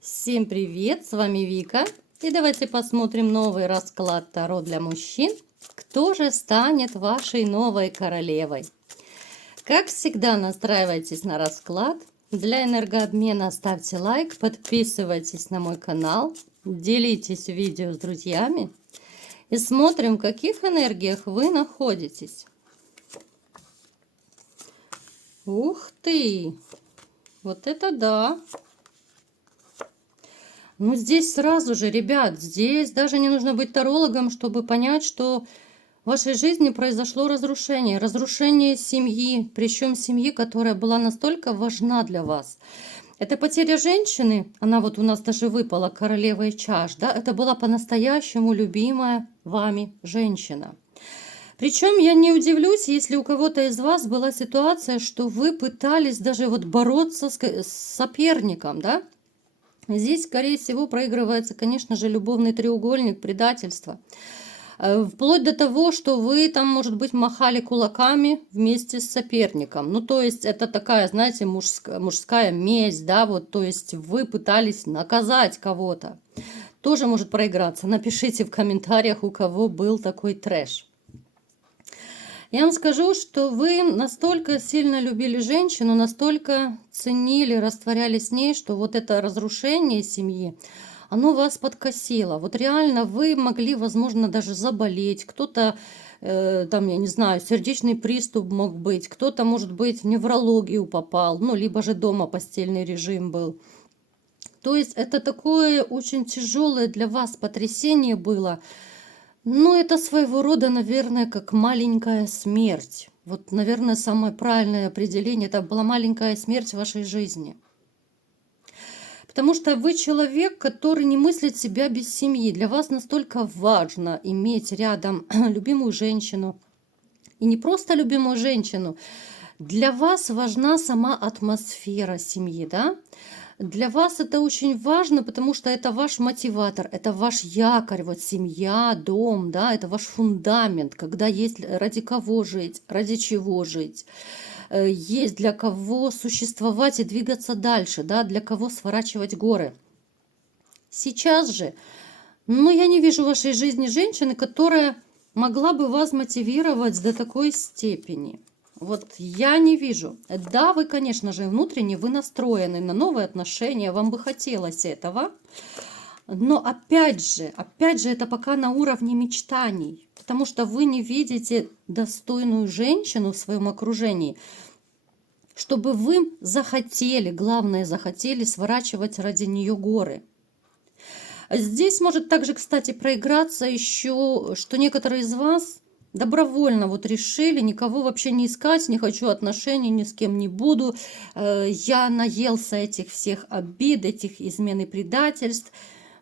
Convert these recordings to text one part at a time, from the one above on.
Всем привет, с вами Вика. И давайте посмотрим новый расклад Таро для мужчин. Кто же станет вашей новой королевой? Как всегда, настраивайтесь на расклад. Для энергообмена ставьте лайк, подписывайтесь на мой канал, делитесь видео с друзьями. И смотрим, в каких энергиях вы находитесь. Ух ты! Вот это да! Ну, здесь сразу же, ребят, здесь даже не нужно быть тарологом, чтобы понять, что в вашей жизни произошло разрушение. Разрушение семьи, причем семьи, которая была настолько важна для вас. Это потеря женщины, она вот у нас даже выпала, королевой чаш, да, это была по-настоящему любимая вами женщина. Причем я не удивлюсь, если у кого-то из вас была ситуация, что вы пытались даже вот бороться с соперником, да. Здесь, скорее всего, проигрывается, конечно же, любовный треугольник, предательство. Вплоть до того, что вы там, может быть, махали кулаками вместе с соперником. Ну, то есть, это такая, знаете, мужская месть, да, вот, то есть, вы пытались наказать кого-то. Тоже может проиграться. Напишите в комментариях, у кого был такой трэш. Я вам скажу, что вы настолько сильно любили женщину, настолько ценили, растворялись с ней, что вот это разрушение семьи, оно вас подкосило. Вот реально вы могли, возможно, даже заболеть. Кто-то, там, я не знаю, сердечный приступ мог быть. Кто-то, может быть, в неврологию попал. Ну, либо же дома постельный режим был. То есть это такое очень тяжелое для вас потрясение было. Ну, это своего рода, наверное, как маленькая смерть. Вот, наверное, самое правильное определение – это была маленькая смерть в вашей жизни. Потому что вы человек, который не мыслит себя без семьи. Для вас настолько важно иметь рядом любимую женщину. И не просто любимую женщину. Для вас важна сама атмосфера семьи, да? Для вас это очень важно, потому что это ваш мотиватор, это ваш якорь, вот семья, дом, да, это ваш фундамент, когда есть ради кого жить, ради чего жить, есть для кого существовать и двигаться дальше, да, для кого сворачивать горы. Сейчас же, ну, я не вижу в вашей жизни женщины, которая могла бы вас мотивировать до такой степени. Вот я не вижу. Да, вы, конечно же, внутренне вы настроены на новые отношения, вам бы хотелось этого. Но опять же, это пока на уровне мечтаний. Потому что вы не видите достойную женщину в своем окружении, чтобы вы захотели, главное, захотели сворачивать ради нее горы. Здесь может также, кстати, проиграться еще, что некоторые из вас добровольно вот решили никого вообще не искать, не хочу отношений, ни с кем не буду. Я наелся этих всех обид, этих измен и предательств.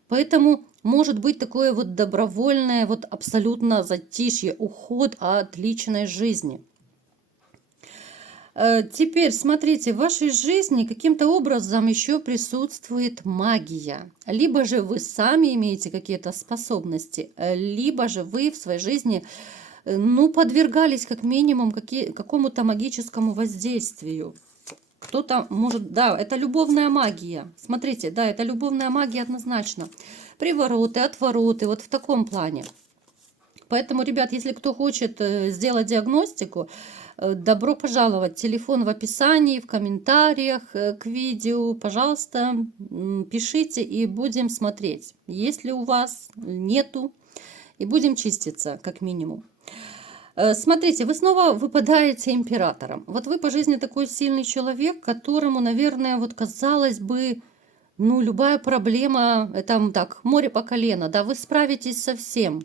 Поэтому может быть такое вот добровольное, вот абсолютно затишье, уход от личной жизни. Теперь, смотрите, в вашей жизни каким-то образом еще присутствует магия. Либо же вы сами имеете какие-то способности, либо же вы в своей жизни, ну, подвергались как минимум какому-то магическому воздействию. Кто-то может, да, это любовная магия. Смотрите, да, это любовная магия однозначно. Привороты, отвороты, вот в таком плане. Поэтому, ребят, если кто хочет сделать диагностику, добро пожаловать. Телефон в описании, в комментариях к видео. Пожалуйста, пишите и будем смотреть. Если у вас нету, и будем чиститься, как минимум. Смотрите, вы снова выпадаете императором. Вот вы по жизни такой сильный человек, которому, наверное, вот казалось бы, ну, любая проблема, это так, море по колено, да, вы справитесь со всем.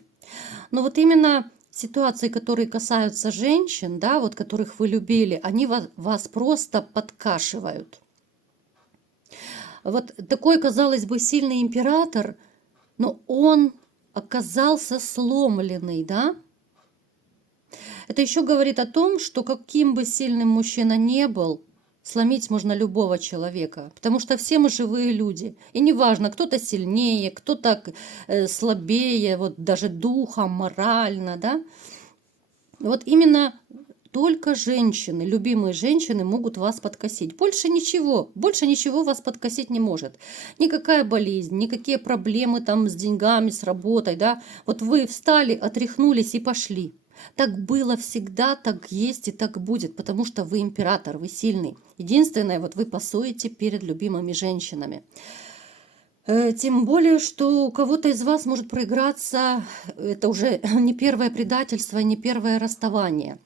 Но вот именно ситуации, которые касаются женщин, да, вот которых вы любили, они вас просто подкашивают. Вот такой, казалось бы, сильный император, но он оказался сломленный, да. Это еще говорит о том, что каким бы сильным мужчина не был, сломить можно любого человека, потому что все мы живые люди. И неважно, кто-то сильнее, кто-то слабее, вот даже духом, морально, да. Вот именно Только женщины, любимые женщины могут вас подкосить. Больше ничего вас подкосить не может. Никакая болезнь, никакие проблемы там с деньгами, с работой, да. Вот вы встали, отряхнулись и пошли. Так было всегда, так есть и так будет, потому что вы император, вы сильный. Единственное, вот вы пасуете перед любимыми женщинами. Тем более, что у кого-то из вас может проиграться, это уже не первое предательство, не первое расставание.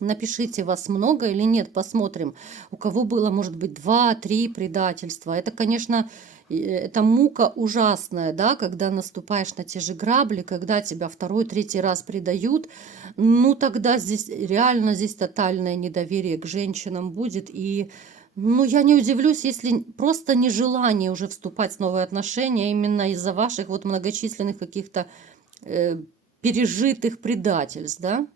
Напишите, вас много или нет, посмотрим. У кого было, может быть, 2-3 предательства. Это, конечно, это мука ужасная, да, когда наступаешь на те же грабли, когда тебя второй, третий раз предают. Ну, тогда здесь реально здесь тотальное недоверие к женщинам будет. И, ну, я не удивлюсь, если просто нежелание уже вступать в новые отношения именно из-за ваших вот многочисленных каких-то пережитых предательств, да.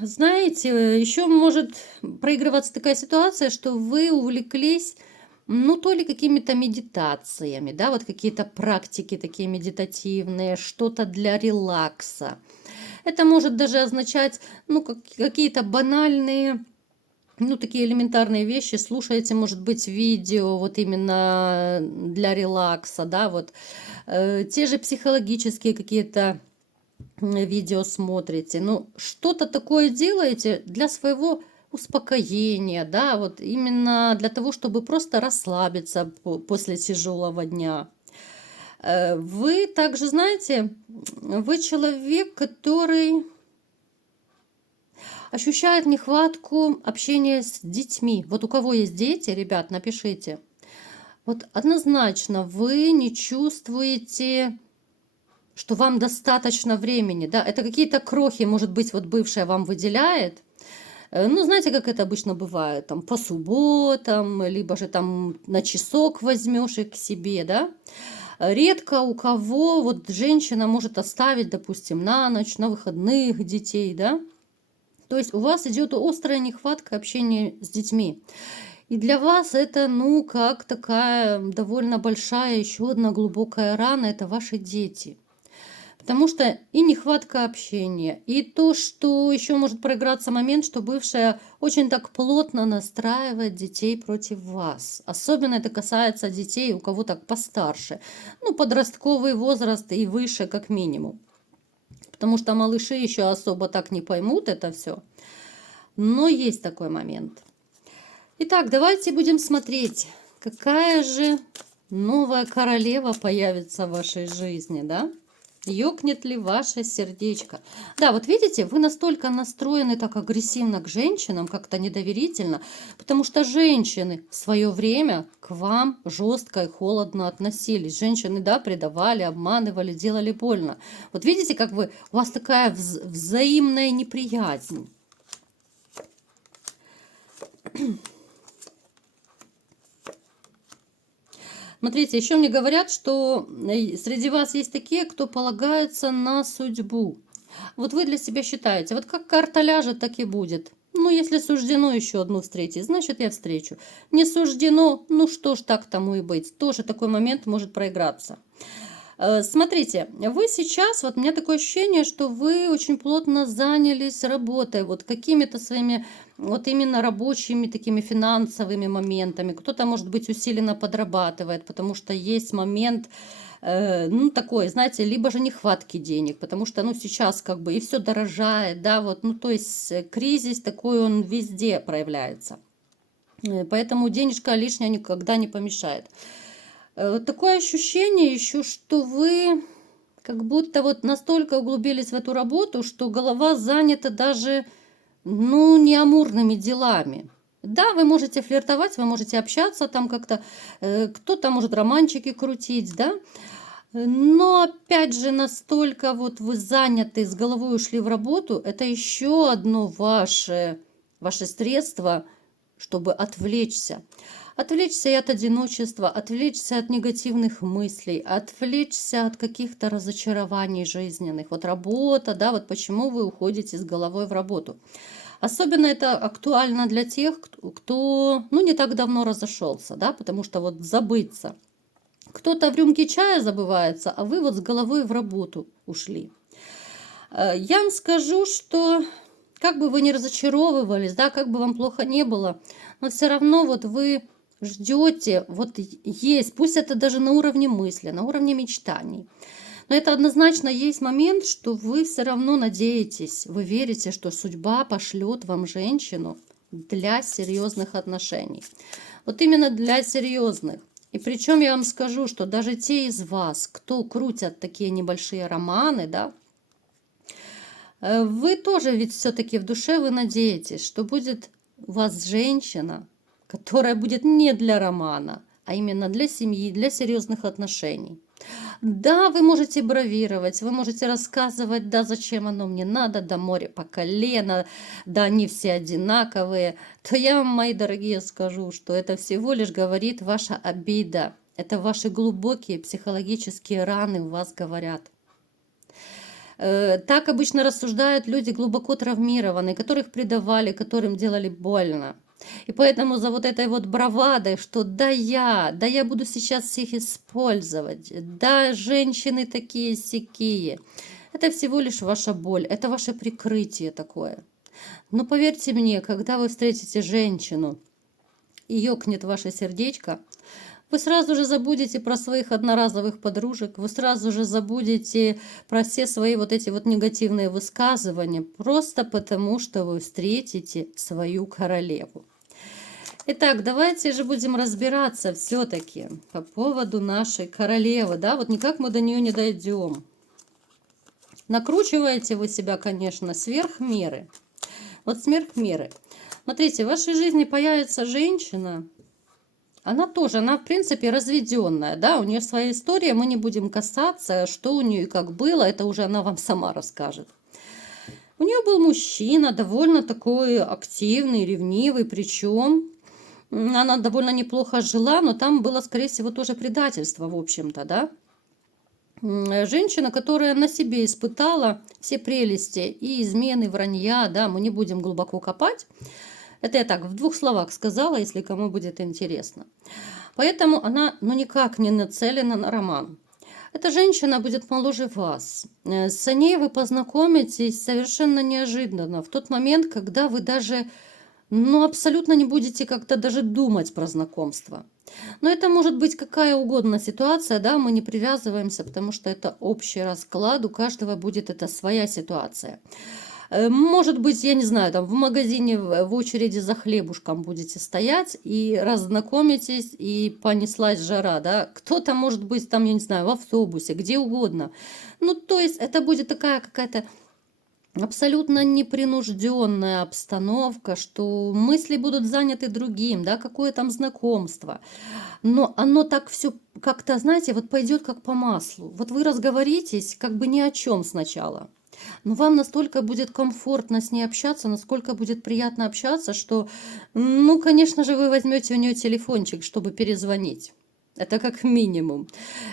Знаете, еще может проигрываться такая ситуация, что вы увлеклись, ну, то ли какими-то медитациями, да, вот какие-то практики такие медитативные, что-то для релакса. Это может даже означать, ну, какие-то банальные, ну, такие элементарные вещи. Слушаете, может быть, видео вот именно для релакса, да, вот. Те же психологические какие-то видео смотрите, ну, что-то такое делаете для своего успокоения, да, вот именно для того, чтобы просто расслабиться после тяжелого дня. Вы также, знаете, вы человек, который ощущает нехватку общения с детьми. Вот у кого есть дети, ребят, напишите. Вот однозначно вы не чувствуете, что вам достаточно времени, да, это какие-то крохи, может быть, вот бывшая вам выделяет. Ну, знаете, как это обычно бывает, там, по субботам, либо же там на часок возьмешь их к себе, да. Редко у кого вот женщина может оставить, допустим, на ночь, на выходных детей, да. То есть у вас идет острая нехватка общения с детьми. И для вас это, ну, как такая довольно большая, еще одна глубокая рана, это ваши дети. Потому что и нехватка общения, и то, что еще может проиграться момент, что бывшая очень так плотно настраивает детей против вас. Особенно это касается детей, у кого так постарше. Ну, подростковый возраст и выше как минимум. Потому что малыши еще особо так не поймут это все. Но есть такой момент. Итак, давайте будем смотреть, какая же новая королева появится в вашей жизни, да? Ёкнет ли ваше сердечко? Да, вот видите, вы настолько настроены так агрессивно к женщинам, как-то недоверительно, потому что женщины в свое время к вам жестко и холодно относились. Женщины, да, предавали, обманывали, делали больно. Вот видите, как вы, у вас такая взаимная неприязнь. Смотрите, еще мне говорят, что среди вас есть такие, кто полагается на судьбу. Вот вы для себя считаете, вот как карта ляжет, так и будет. Ну, если суждено еще одну встретить, значит, я встречу. Не суждено, ну что ж, так тому и быть. Тоже такой момент может проиграться. Смотрите, вы сейчас, вот у меня такое ощущение, что вы очень плотно занялись работой, вот какими-то своими, вот именно рабочими такими финансовыми моментами. Кто-то, может быть, усиленно подрабатывает, потому что есть момент, ну, такой, знаете, либо же нехватки денег, потому что, ну, сейчас как бы и все дорожает, да, вот, ну, то есть кризис такой, он везде проявляется. Поэтому денежка лишняя никогда не помешает. Такое ощущение еще, что вы как будто вот настолько углубились в эту работу, что голова занята даже, ну, не амурными делами. Да, вы можете флиртовать, вы можете общаться там как-то, кто-то может романчики крутить, да, но опять же настолько вот вы заняты, с головой ушли в работу, это еще одно ваше средство, чтобы отвлечься. Отвлечься и от одиночества, отвлечься от негативных мыслей, отвлечься от каких-то разочарований жизненных. Вот работа, да, вот почему вы уходите с головой в работу. Особенно это актуально для тех, кто, ну, не так давно разошелся, да, потому что вот забыться. Кто-то в рюмке чая забывается, а вы вот с головой в работу ушли. Я вам скажу, что как бы вы ни разочаровывались, да, как бы вам плохо не было, но все равно вот вы ждете, вот есть, пусть это даже на уровне мысли, на уровне мечтаний, но это однозначно есть момент, что вы все равно надеетесь, вы верите, что судьба пошлет вам женщину для серьезных отношений. Вот именно для серьезных. И причем я вам скажу, что даже те из вас, кто крутят такие небольшие романы, да, вы тоже ведь все-таки в душе вы надеетесь, что будет у вас женщина, которая будет не для романа, а именно для семьи, для серьезных отношений. Да, вы можете бравировать, вы можете рассказывать, да, зачем оно мне надо, да, море по колено, да, они все одинаковые. То я вам, мои дорогие, скажу, что это всего лишь говорит ваша обида. Это ваши глубокие психологические раны в вас говорят. Так обычно рассуждают люди глубоко травмированные, которых предавали, которым делали больно. И поэтому за вот этой вот бравадой, что да я буду сейчас всех использовать, да женщины такие-сякие, это всего лишь ваша боль, это ваше прикрытие такое. Но поверьте мне, когда вы встретите женщину и ёкнет ваше сердечко, вы сразу же забудете про своих одноразовых подружек, вы сразу же забудете про все свои вот эти вот негативные высказывания, просто потому что вы встретите свою королеву. Итак, давайте же будем разбираться все-таки по поводу нашей королевы, да, вот никак мы до нее не дойдем. Накручиваете вы себя, конечно, сверх меры. Вот сверх меры. Смотрите, в вашей жизни появится женщина, она тоже, она в принципе разведенная, да, у нее своя история, мы не будем касаться, что у нее и как было, это уже она вам сама расскажет. У нее был мужчина, довольно такой активный, ревнивый, причем она довольно неплохо жила, но там было, скорее всего, тоже предательство, в общем-то, да. Женщина, которая на себе испытала все прелести и измены, вранья, да, мы не будем глубоко копать. Это я так в двух словах сказала, если кому будет интересно. Поэтому она никак не нацелена на роман. Эта женщина будет моложе вас. С ней вы познакомитесь совершенно неожиданно, в тот момент, когда вы даже абсолютно не будете как-то даже думать про знакомство. Но это может быть какая угодно ситуация, да, мы не привязываемся, потому что это общий расклад, у каждого будет это своя ситуация. Может быть, я не знаю, там в магазине в очереди за хлебушком будете стоять и разнакомитесь, и понеслась жара, да. Кто-то, может быть, там, я не знаю, в автобусе, где угодно. То есть это будет такая какая-то абсолютно непринужденная обстановка, что мысли будут заняты другим, да, какое там знакомство. Но оно так все как-то, знаете, вот пойдет как по маслу. Вот вы разговоритесь как бы ни о чем сначала. Но вам настолько будет комфортно с ней общаться, насколько будет приятно общаться, что, конечно же, вы возьмете у нее телефончик, чтобы перезвонить. Это как минимум.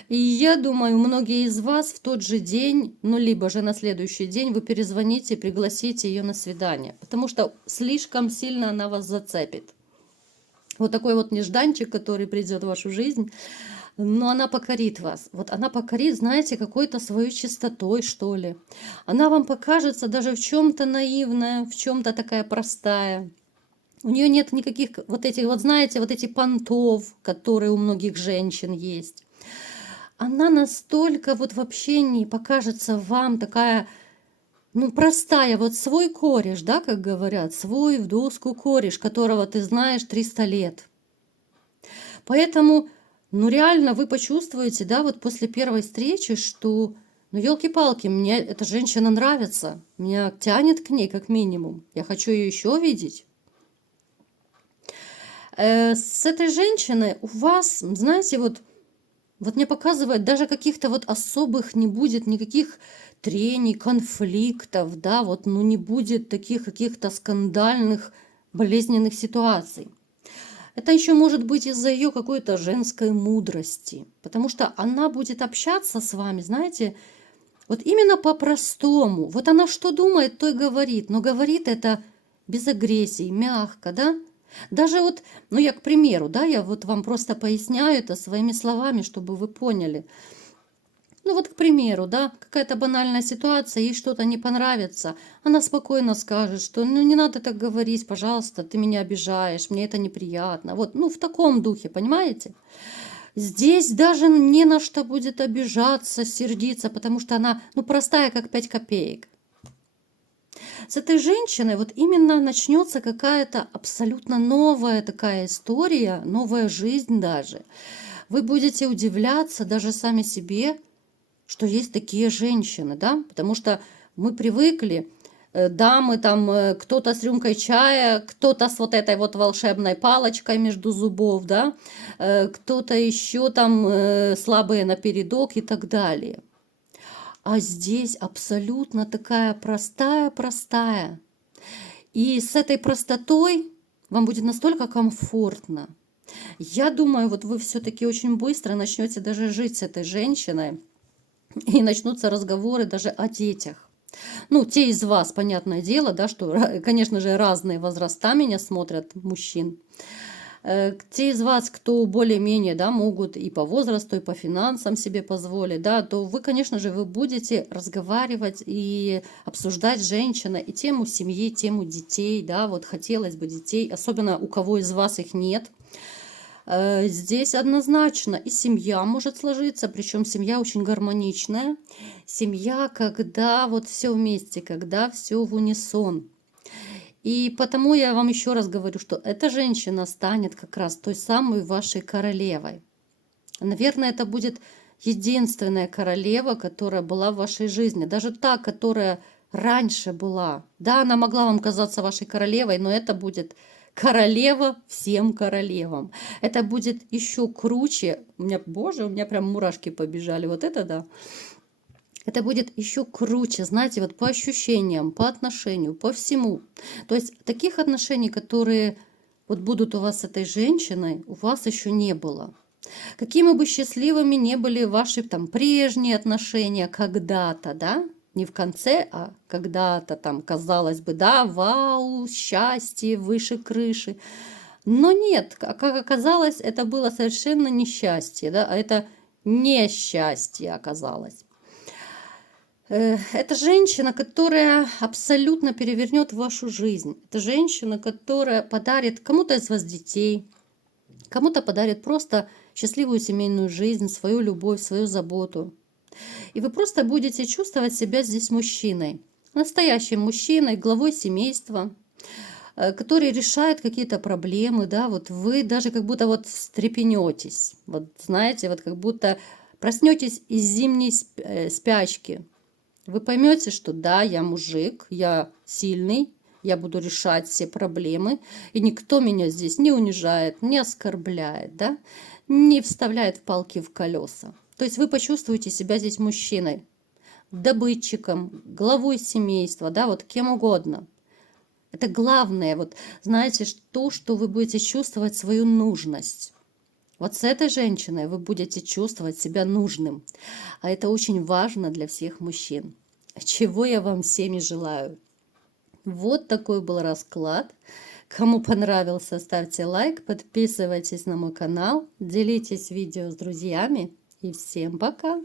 И я думаю, многие из вас в тот же день, либо же на следующий день вы перезвоните, пригласите ее на свидание, потому что слишком сильно она вас зацепит. Вот такой вот нежданчик, который придет в вашу жизнь, но она покорит вас. Вот она покорит, знаете, какой-то своей чистотой, что ли. Она вам покажется даже в чем-то наивная, в чем-то такая простая. У нее нет никаких вот этих, вот знаете, вот эти понтов, которые у многих женщин есть. Она настолько вот в общении покажется вам такая, простая, вот свой кореш, да, как говорят, свой в доску кореш, которого ты знаешь 300 лет. Поэтому, реально вы почувствуете, да, вот после первой встречи, что, елки-палки, мне эта женщина нравится, меня тянет к ней как минимум, я хочу ее еще видеть. С этой женщиной у вас, знаете, вот мне показывает, даже каких-то вот особых не будет никаких трений, конфликтов, да, вот, не будет таких каких-то скандальных, болезненных ситуаций. Это еще может быть из-за ее какой-то женской мудрости, потому что она будет общаться с вами, знаете, вот именно по-простому. Вот она что думает, то и говорит, но говорит это без агрессии, мягко, да. Даже вот, я, к примеру, да, я вот вам просто поясняю это своими словами, чтобы вы поняли. Ну вот, к примеру, да, какая-то банальная ситуация, ей что-то не понравится, она спокойно скажет, что ну не надо так говорить, пожалуйста, ты меня обижаешь, мне это неприятно. Вот, ну в таком духе, понимаете? Здесь даже не на что будет обижаться, сердиться, потому что она, ну, простая, как 5 копеек. С этой женщиной вот именно начнется какая-то абсолютно новая такая история, новая жизнь даже. Вы будете удивляться даже сами себе, что есть такие женщины, да, потому что мы привыкли, дамы там, кто-то с рюмкой чая, кто-то с вот этой вот волшебной палочкой между зубов, да, кто-то еще там слабые напередок и так далее. А здесь абсолютно такая простая-простая. И с этой простотой вам будет настолько комфортно. Я думаю, вот вы все-таки очень быстро начнете даже жить с этой женщиной, и начнутся разговоры даже о детях. Ну, те из вас, понятное дело, да, что, конечно же, разные возраста меня смотрят, мужчин. Те из вас, кто более-менее, да, могут и по возрасту, и по финансам себе позволить, да, то вы, конечно же, вы будете разговаривать и обсуждать с женщиной и тему семьи, тему детей, да, вот хотелось бы детей, особенно у кого из вас их нет. Здесь однозначно и семья может сложиться, причем семья очень гармоничная. Семья, когда вот все вместе, когда все в унисон. И потому я вам еще раз говорю, что эта женщина станет как раз той самой вашей королевой. Наверное, это будет единственная королева, которая была в вашей жизни. Даже та, которая раньше была. Да, она могла вам казаться вашей королевой, но это будет королева всем королевам. Это будет еще круче. У меня, боже, у меня прям мурашки побежали. Вот это да. Это будет еще круче, знаете, вот по ощущениям, по отношению, по всему. То есть таких отношений, которые вот будут у вас с этой женщиной, у вас еще не было. Какими бы счастливыми не были ваши там прежние отношения когда-то, да, не в конце, а когда-то там, казалось бы, да, вау, счастье выше крыши. Но нет, как оказалось, это было совершенно несчастье, да, а это несчастье оказалось. Это женщина, которая абсолютно перевернет вашу жизнь. Это женщина, которая подарит кому-то из вас детей, кому-то подарит просто счастливую семейную жизнь, свою любовь, свою заботу. И вы просто будете чувствовать себя здесь мужчиной. Настоящим мужчиной, главой семейства, который решает какие-то проблемы, да, вот вы даже как будто вот встрепенетесь, вот знаете, вот как будто проснетесь из зимней спячки. Вы поймете, что да, я мужик, я сильный, я буду решать все проблемы, и никто меня здесь не унижает, не оскорбляет, да, не вставляет палки в колеса. То есть вы почувствуете себя здесь мужчиной, добытчиком, главой семейства, да, вот кем угодно. Это главное, вот знаете, то, что вы будете чувствовать свою нужность. Вот с этой женщиной вы будете чувствовать себя нужным. А это очень важно для всех мужчин. Чего я вам всеми желаю. Вот такой был расклад. Кому понравился, ставьте лайк, подписывайтесь на мой канал, делитесь видео с друзьями. И всем пока!